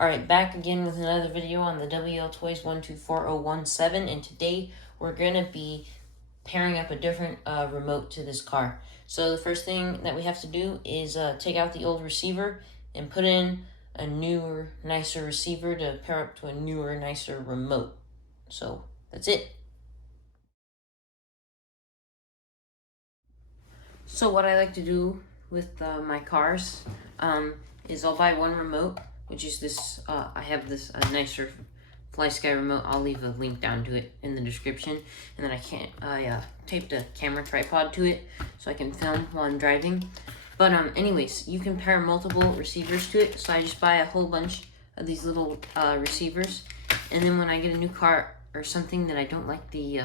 Alright, back again with another video on the WLtoys 124017, and today we're going to be pairing up a different remote to this car. So the first thing that we have to do is take out the old receiver and put in a newer, nicer receiver to pair up to a newer, nicer remote. So that's it. So what I like to do with my cars is I'll buy one remote, which is this, I have this nicer FlySky remote. I'll leave a link down to it in the description. And then I taped a camera tripod to it so I can film while I'm driving. But anyways, you can pair multiple receivers to it. So I just buy a whole bunch of these little receivers. And then when I get a new car or something that I don't like the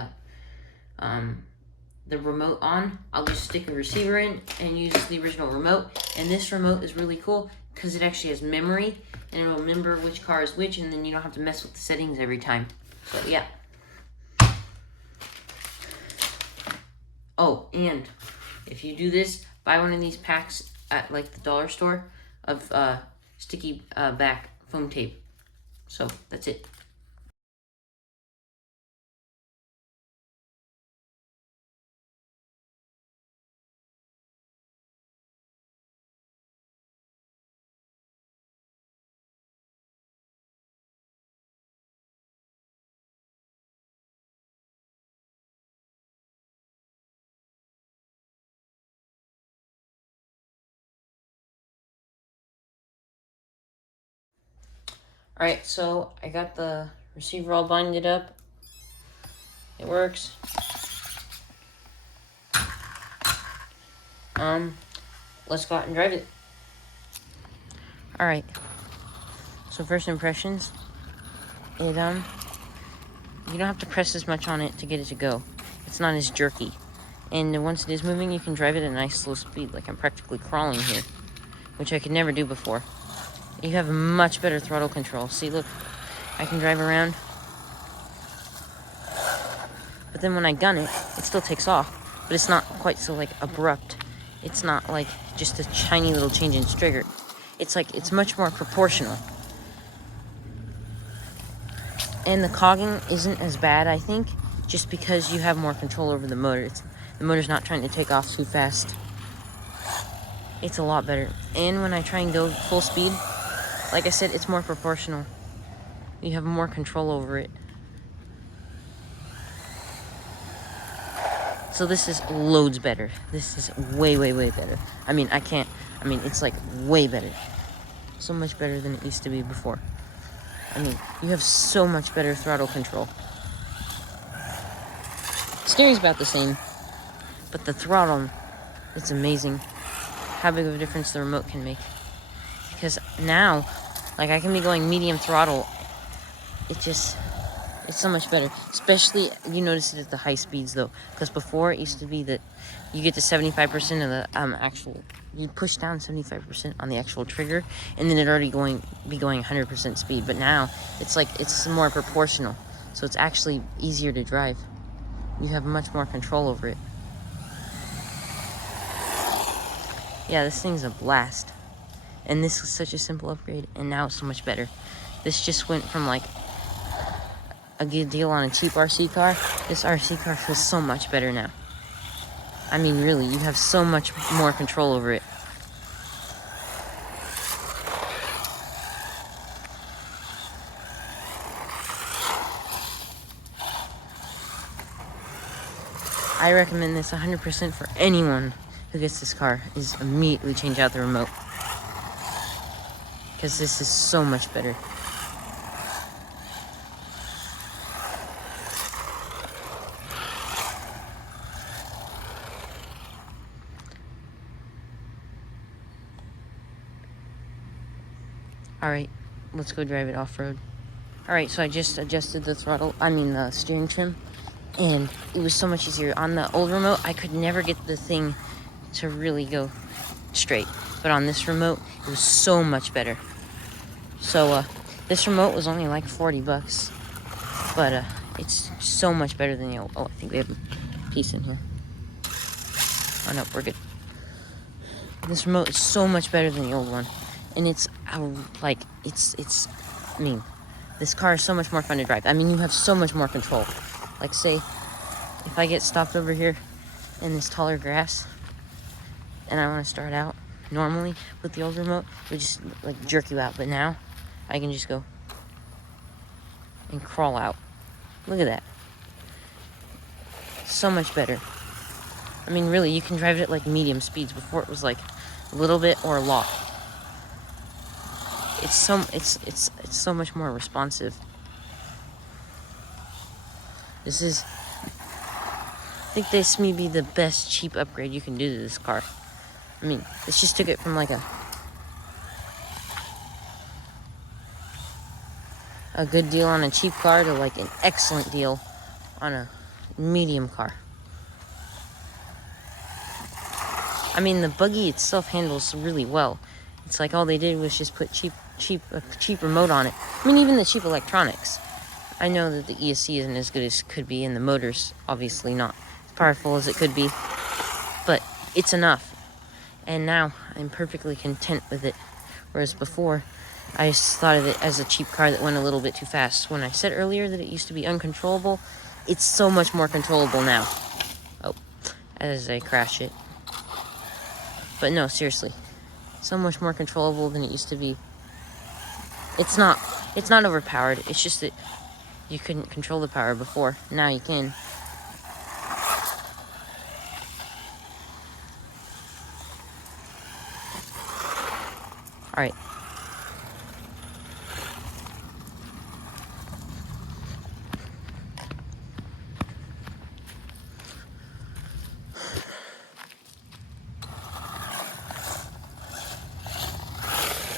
remote on, I'll just stick a receiver in and use the original remote. And this remote is really cool because it actually has memory and it'll remember which car is which, and then you don't have to mess with the settings every time. So yeah. Oh, and if you do this, buy one of these packs at like the dollar store of sticky back foam tape. So that's it. Alright, so I got the receiver all binded up. It works. Let's go out and drive it. Alright. So first impressions, you don't have to press as much on it to get it to go. It's not as jerky. And once it is moving, you can drive it at a nice slow speed, like I'm practically crawling here, which I could never do before. You have much better throttle control. See, look, I can drive around. But then when I gun it, it still takes off, but it's not quite so like abrupt. It's not like just a tiny little change in trigger. It's like, it's much more proportional. And the cogging isn't as bad, I think, just because you have more control over the motor. The motor's not trying to take off too fast. It's a lot better. And when I try and go full speed, like I said, it's more proportional. You have more control over it. So this is loads better. This is way, way, way better. It's like way better. So much better than it used to be before. You have so much better throttle control. Steering's about the same, but the throttle, it's amazing how big of a difference the remote can make. Because now, like, I can be going medium throttle. It's so much better. Especially, you notice it at the high speeds, though. Because before, it used to be that you get to 75% of the you push down 75% on the actual trigger, and then it'd already be going 100% speed. But now, it's more proportional. So it's actually easier to drive. You have much more control over it. Yeah, this thing's a blast. And this was such a simple upgrade, and now it's so much better. This just went from like a good deal on a cheap RC car. This RC car feels so much better now. Really, you have so much more control over it. I recommend this 100% for anyone who gets this car, is immediately change out the remote. Because this is so much better. Alright, let's go drive it off-road. Alright, so I just adjusted the the steering trim, and it was so much easier. On the old remote, I could never get the thing to really go straight. But on this remote, it was so much better. So, this remote was only like $40, but it's so much better than the old. Oh, I think we have a piece in here. Oh no, we're good. This remote is so much better than the old one. And it's like I mean, this car is so much more fun to drive. I mean, you have so much more control. Like, say if I get stopped over here in this taller grass and I want to start out normally with the old remote, it would just like jerk you out. But now I can just go and crawl out. Look at that. So much better. I mean, really, you can drive it at like medium speeds. Before it was like a little bit or a lot. It's so much more responsive. This is, I think this may be the best cheap upgrade you can do to this car. I mean, this just took it from like a good deal on a cheap car to like an excellent deal on a medium car. I mean, the buggy itself handles really well. It's like all they did was just put a cheap remote on it. I mean, even the cheap electronics. I know that the ESC isn't as good as it could be, and the motor's obviously not as powerful as it could be, but it's enough. And now I'm perfectly content with it. Whereas before, I just thought of it as a cheap car that went a little bit too fast. When I said earlier that it used to be uncontrollable, it's so much more controllable now. Oh, as I crash it. But no, seriously. So much more controllable than it used to be. It's not overpowered. It's just that you couldn't control the power before. Now you can. Alright.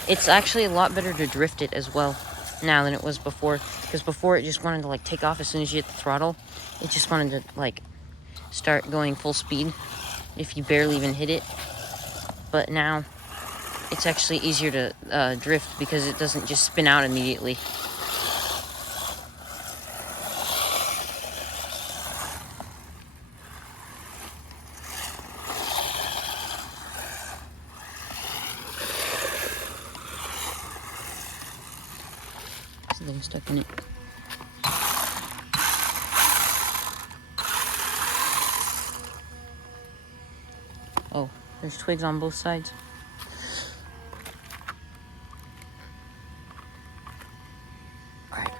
It's actually a lot better to drift it as well now than it was before. Because before it just wanted to like take off as soon as you hit the throttle. It just wanted to like start going full speed if you barely even hit it. But now it's actually easier to drift because it doesn't just spin out immediately. Something stuck in it. Oh, there's twigs on both sides. Alright.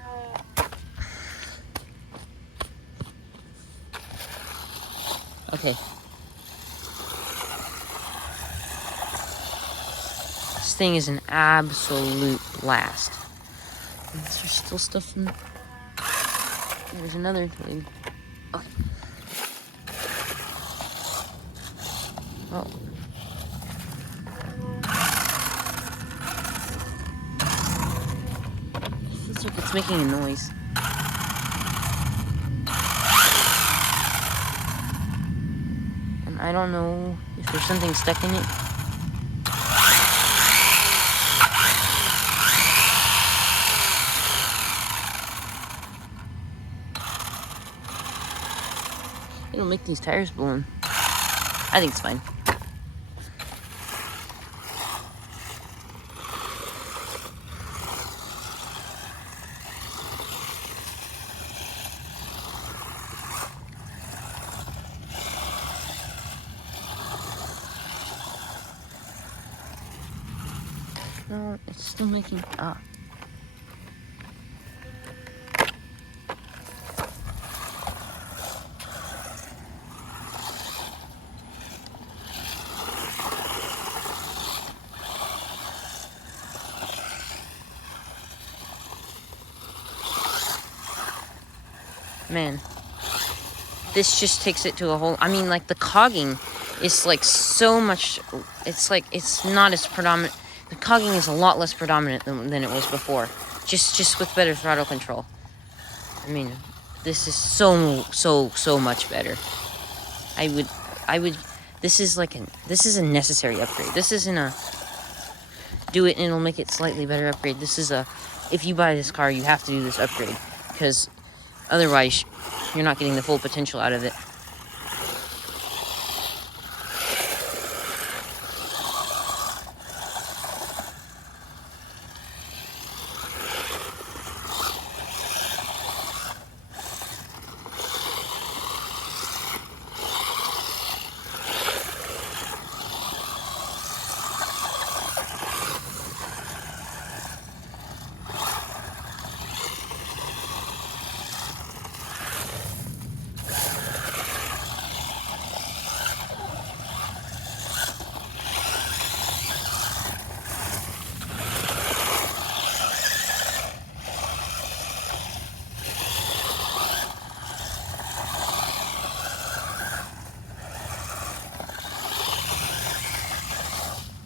Okay. This thing is an absolute blast. Is there still stuff in there? There's another twig. Okay. Oh. It feels like it's making a noise. And I don't know if there's something stuck in it. It'll make these tires balloon. I think it's fine. No, it's still making Man, this just takes it to a whole, I mean, like the cogging is like so much, it's like, it's not as predominant. The cogging is a lot less predominant than it was before. Just with better throttle control. I mean, this is so much better. I would, this is a necessary upgrade. This isn't a, do it and it'll make it slightly better upgrade. This is a, if you buy this car, you have to do this upgrade. Because otherwise, you're not getting the full potential out of it.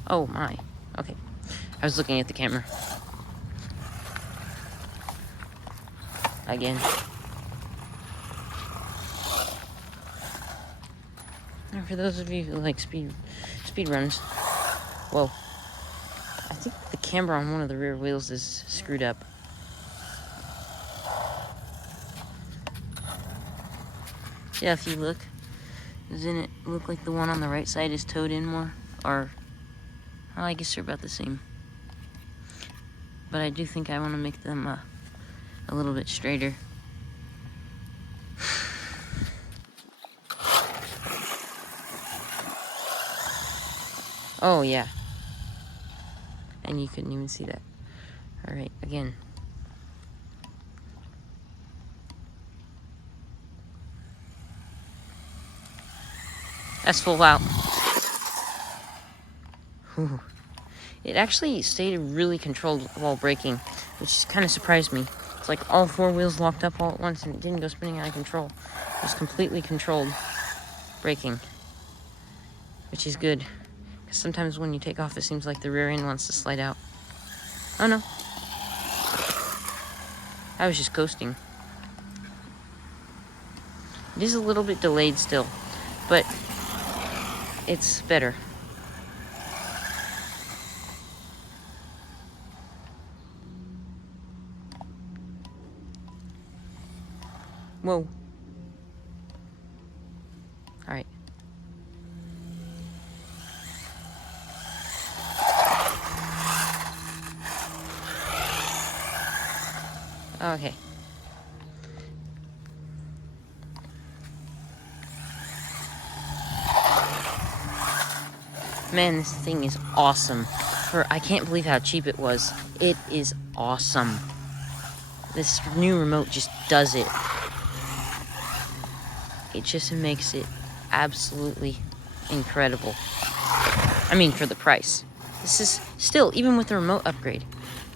Oh my. Okay. I was looking at the camera. Again. And for those of you who like speed runs, whoa. I think the camber on one of the rear wheels is screwed up. Yeah, if you look, doesn't it look like the one on the right side is towed in more? Or, well, I guess they're about the same. But I do think I want to make them a little bit straighter. Oh, yeah. And you couldn't even see that. All right, again. That's full out. Whew. It actually stayed really controlled while braking, which kind of surprised me. It's like all four wheels locked up all at once and it didn't go spinning out of control. It was completely controlled braking, which is good. Because sometimes when you take off, it seems like the rear end wants to slide out. Oh no. I was just coasting. It is a little bit delayed still, but it's better. Whoa. All right. Okay. Man, this thing is awesome. I can't believe how cheap it was. It is awesome. This new remote just does it. It just makes it absolutely incredible. I mean, for the price. This is still, even with the remote upgrade,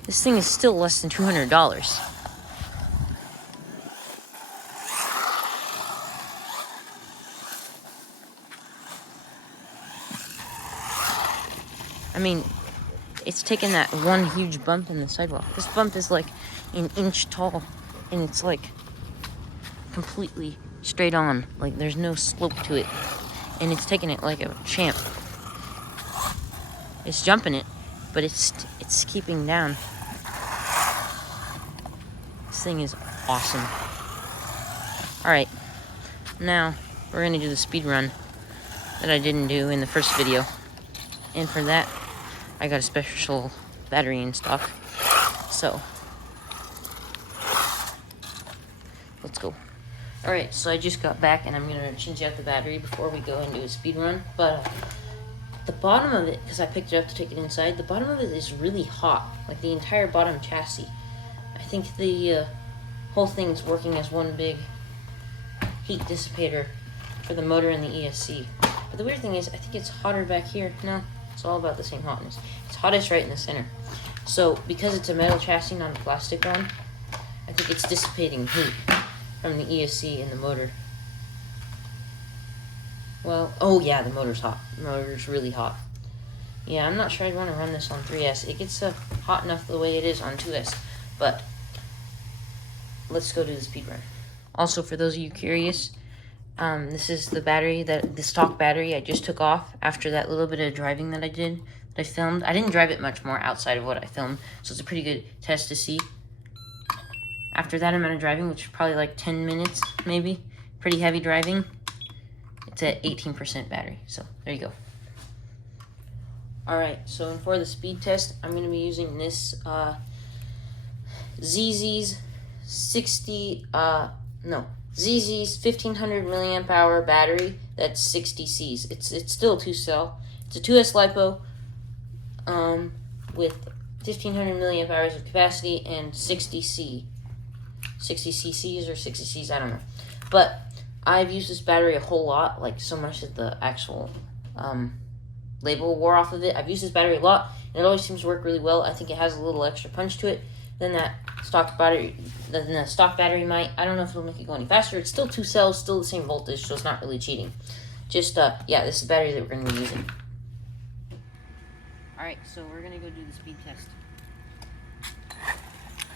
this thing is still less than $200. I mean, it's taken that one huge bump in the sidewalk. This bump is like an inch tall, and it's like completely straight on. Like there's no slope to it, and it's taking it like a champ. It's jumping it, but it's keeping down. This thing is awesome. All right, now we're gonna do the speed run that I didn't do in the first video, and for that, I got a special battery in stock. So let's go. All right, so I just got back and I'm gonna change out the battery before we go and do a speed run. But the bottom of it, because I picked it up to take it inside, the bottom of it is really hot, like the entire bottom chassis. I think the whole thing is working as one big heat dissipator for the motor and the ESC. But the weird thing is, I think it's hotter back here. No, it's all about the same hotness. It's hottest right in the center. So because it's a metal chassis, not a plastic one, I think it's dissipating heat from the ESC and the motor. Well, oh yeah, the motor's hot. The motor's really hot. Yeah, I'm not sure I'd want to run this on 3S. It gets hot enough the way it is on 2S. But let's go do the speed run. Also, for those of you curious, this is the battery, the stock battery I just took off after that little bit of driving that I did, that I filmed. I didn't drive it much more outside of what I filmed, so it's a pretty good test to see. After that amount of driving, which is probably like 10 minutes, maybe, pretty heavy driving, it's at 18% battery. So there you go. All right, so for the speed test, I'm going to be using this ZZ's 1500 milliamp hour battery. That's 60 C's. It's still a 2-cell. It's a 2S LiPo with 1500 milliamp hours of capacity and 60 cc's or 60 C's, I don't know. But I've used this battery a whole lot, like so much that the actual label wore off of it. I've used this battery a lot, and it always seems to work really well. I think it has a little extra punch to it than that stock battery. Than the stock battery might. I don't know if it'll make it go any faster. It's still 2 cells, still the same voltage, so it's not really cheating. Just yeah, this is the battery that we're going to be using. Alright, so we're gonna go do the speed test.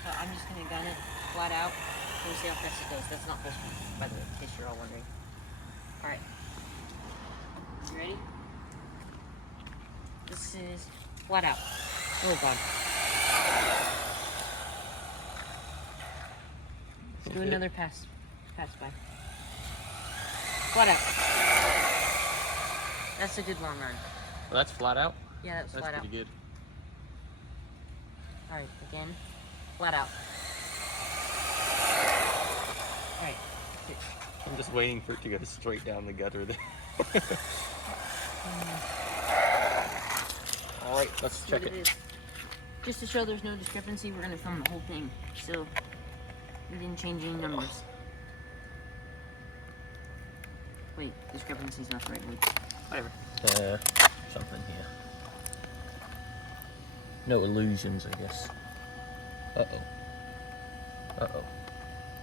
So I'm just gonna gun it flat out. We'll see how fast it goes. That's not full speed, by the way, in case you're all wondering. Alright. You ready? This is flat out. Oh god. Let's do another pass by. Flat out. That's a good long run. Well, that's flat out? Yeah, that's flat out. That's pretty good. Alright, again. Flat out. Alright. I'm just waiting for it to go straight down the gutter there. Alright, let's check it. Just to show there's no discrepancy, we're going to film the whole thing. So, we didn't change any numbers. Wait, discrepancy's not the right word. Whatever. Something here. No illusions, I guess. Uh-oh. Uh-oh.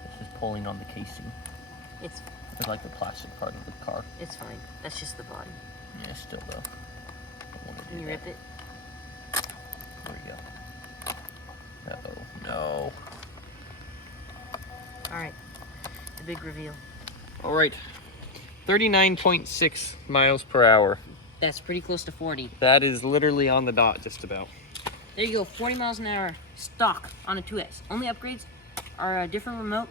This is pulling on the casing. It's like the plastic part of the car. It's fine. That's just the body. Yeah, still though. Can you rip it? There we go. Uh-oh. No. Alright. The big reveal. Alright. 39.6 miles per hour. That's pretty close to 40. That is literally on the dot, just about. There you go. 40 miles an hour stock on a 2S. Only upgrades are a different remote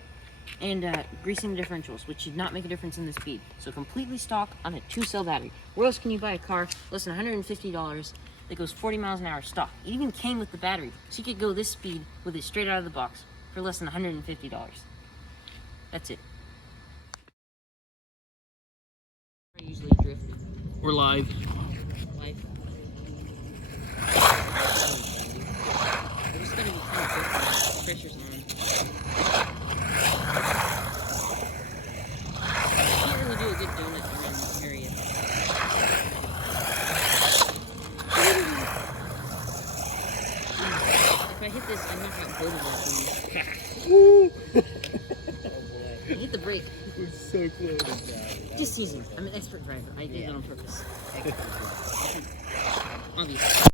and greasing differentials, which should not make a difference in the speed. So completely stock on a 2-cell battery. Where else can you buy a car less than $150 that goes 40 miles an hour stock? It even came with the battery, so you could go this speed with it straight out of the box for less than $150. That's it. I usually drift. We're live. Life. I just gotta be kind of careful. The pressure's on. Can't really do a good donut around this area. If I hit this, I'm not gonna go to that. Oh boy. I hit the brake. We're so close. Just teasing. I'm an expert driver. I did it on purpose. Obviously.